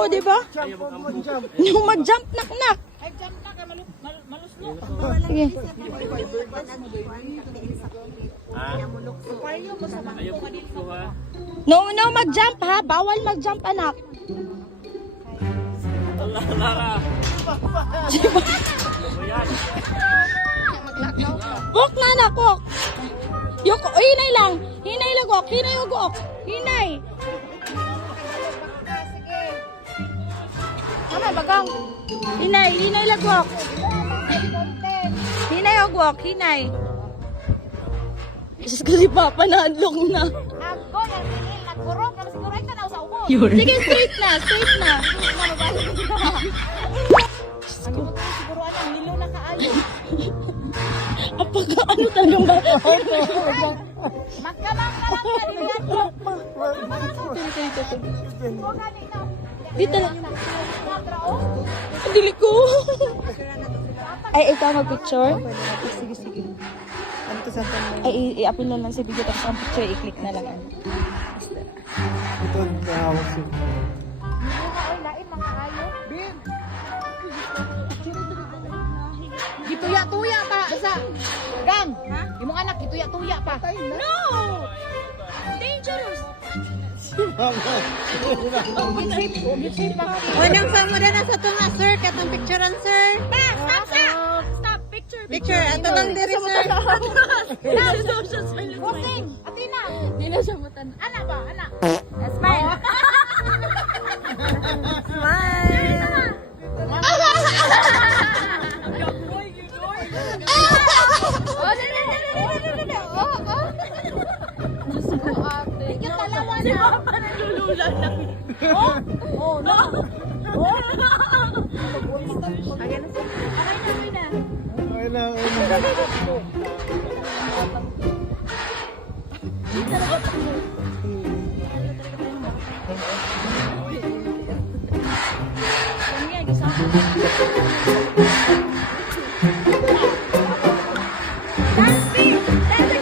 Oo, di ba? Nung mag-jump, nak. Ay, jump na ka, maluslo. Sige. Payo mo sa bangko ka dito. No, mag-jump ha. Bawal mag-jump, anak. Walk na, anak, walk. Yok, hinay lang. Hinay lang, walk. Hinay, walk. Hinay. Tama, bagang. Hinay lang, walk. Hinay, walk. Hinay. Diyos ko si Papa na unlock na. Ako, nagkurong ka, siguro ay tanaw sa ubos. Sige, straight na. Ano mo tayo siguro alam, nilo na kaayo. Apaka ano talagang ba? Magkamang ka lang ka rin yan. Dito lang. Ang dili ko. Ay, ikaw mag-picture? Sige. Ano to sa tanong? Ay, i-upload na lang sa video tapos ang picture, i-click na lang. Ito ang kahawak siya. Nilo na oy, lain mga ayo. Gituya-tuya pa sa gang. Imong anak gituya-tuya pa. No! Dangerous! Unang samura na sa tunga, sir. Katong picturean, sir. Stop! Picture! Picture. Ato lang diri, sir. Kusing, Atina. Hindi na siya matan. Anak ba? Anak. Smile! Smile. Yung dalawa Si na. Papa nalulula na. Oh, no. Okay lang. Dance, Steve! Dance,